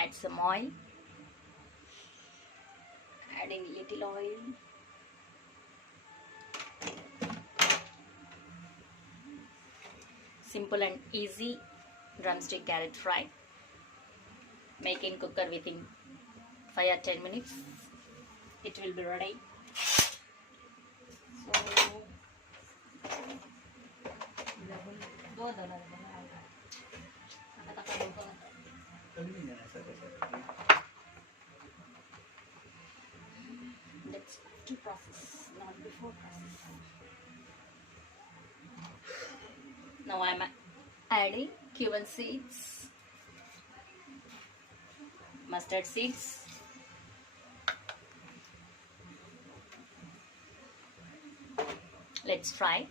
Add some oil. Adding little oil. Simple and easy drumstick carrot fry. Make in cooker within 5 or 10 minutes. It will be ready. That's after process, not before process. Now I'm adding cumin seeds, mustard seeds, let's fry.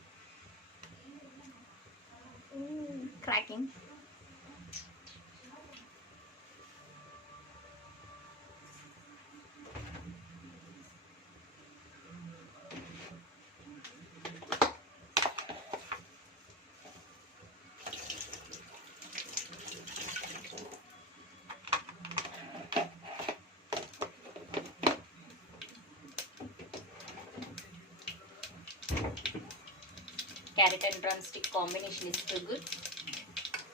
Cracking. Carrot and drumstick combination is too good.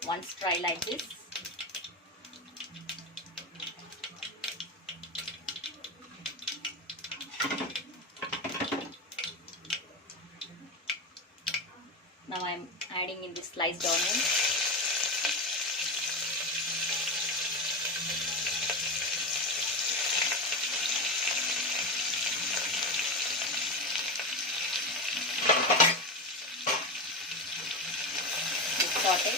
Once try like this. Now I am adding in the sliced onion. Saute.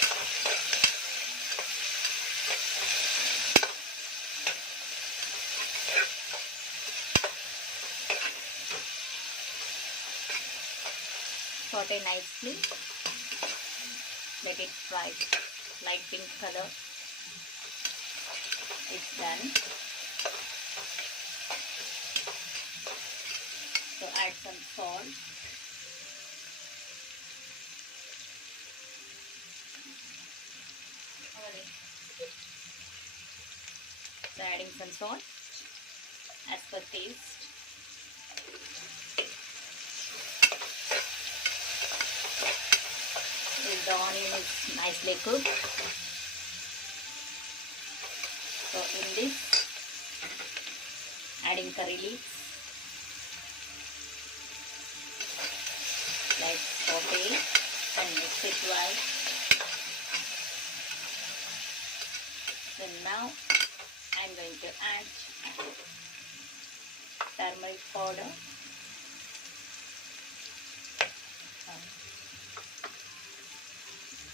Saute nicely. Let it fry light pink color. It's done. So add some salt. So adding some salt as per taste. If the onion is nicely cooked, so in this adding curry leaves, like saute and mix it well. Then now I'm going to add turmeric powder,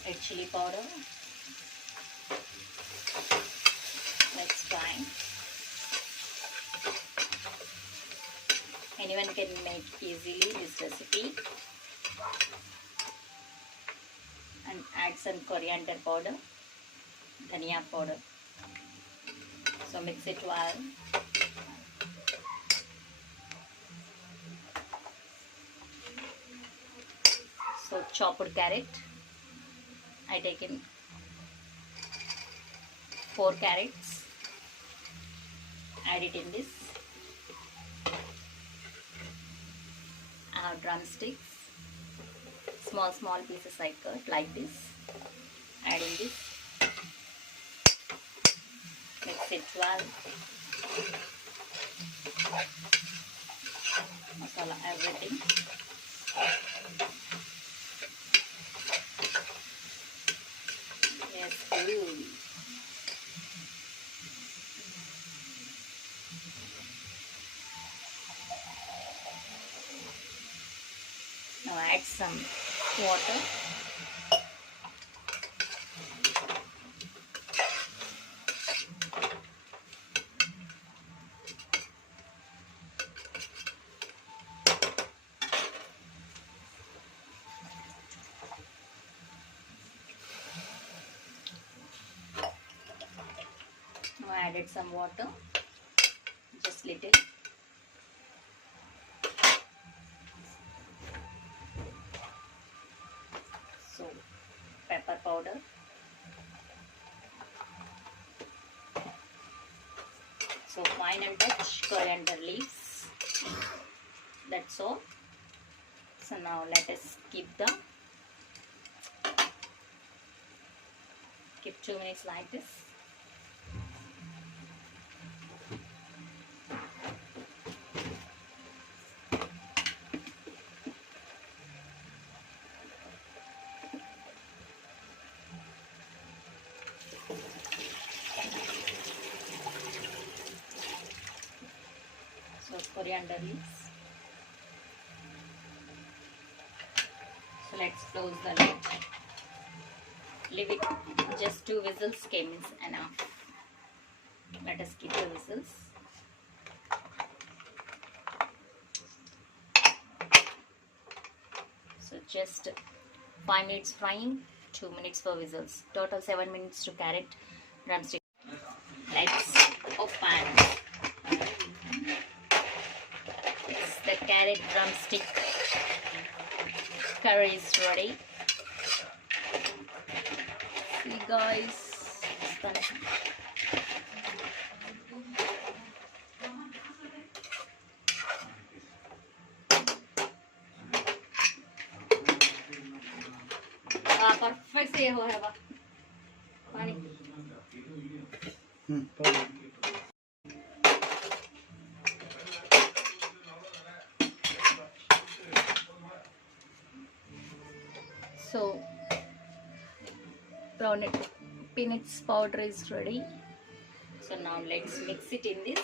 red chili powder. Let's try. Anyone can make easily this recipe. And add some coriander powder, dhania powder. So mix it well. So chopped carrot. I taken 4 carrots. Add it in this. I have drumsticks. Small pieces I cut like this. Add in this. Mix it well. Masala, everything. Yes, good. Now add some water. Now added some water, just little. So pepper powder, So final touch, coriander leaves. That's all. So now let us keep 2 minutes like this. So coriander leaves. So let's close the lid. Leave it just 2 whistles came is enough. Let us keep the whistles. So just 5 minutes frying, 2 minutes for whistles. Total 7 minutes to carrot drumstick. Let's open. It's the carrot drumstick curry is ready. See guys, perfect से हो है बा पानी. So brown peanuts powder is ready. So now let's mix it in this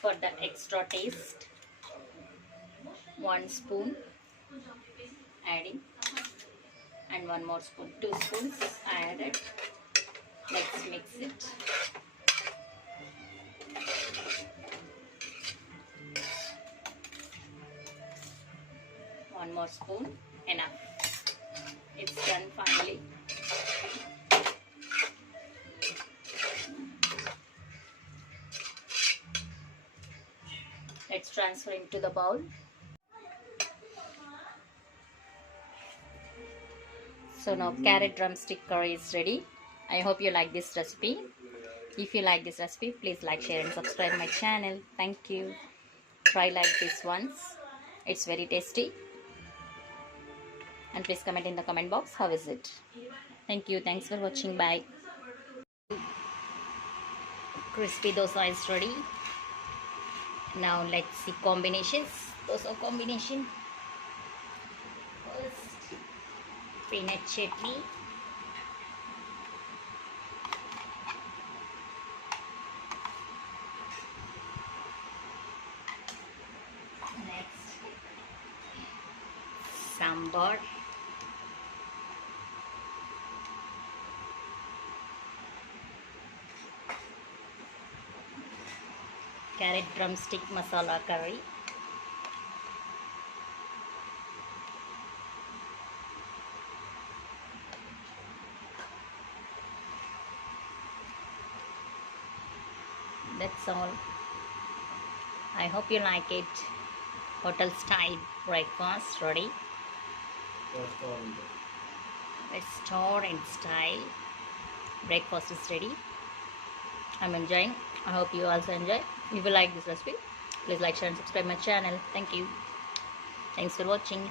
for the extra taste. 1 spoon adding and 1 more spoon, 2 spoons added. Let's mix it. One more spoon, enough. It's done finally. Let's transfer into the bowl. So now carrot drumstick curry is ready. I hope you like this recipe. If you like this recipe, please like, share and subscribe my channel. Thank you. Try like this once. It's very tasty. And please comment in the comment box how is it. Thank you. Thanks for watching. Bye. Crispy dosa is ready. Now let's see combinations. Dosa combination. First, peanut chutney. Next, sambar. Carrot drumstick masala curry. That's all. I hope you like it. Hotel style breakfast ready. Restaurant style breakfast is ready. I'm enjoying. I hope you also enjoy. If you like this recipe, please like, share and subscribe my channel. Thank you. Thanks for watching.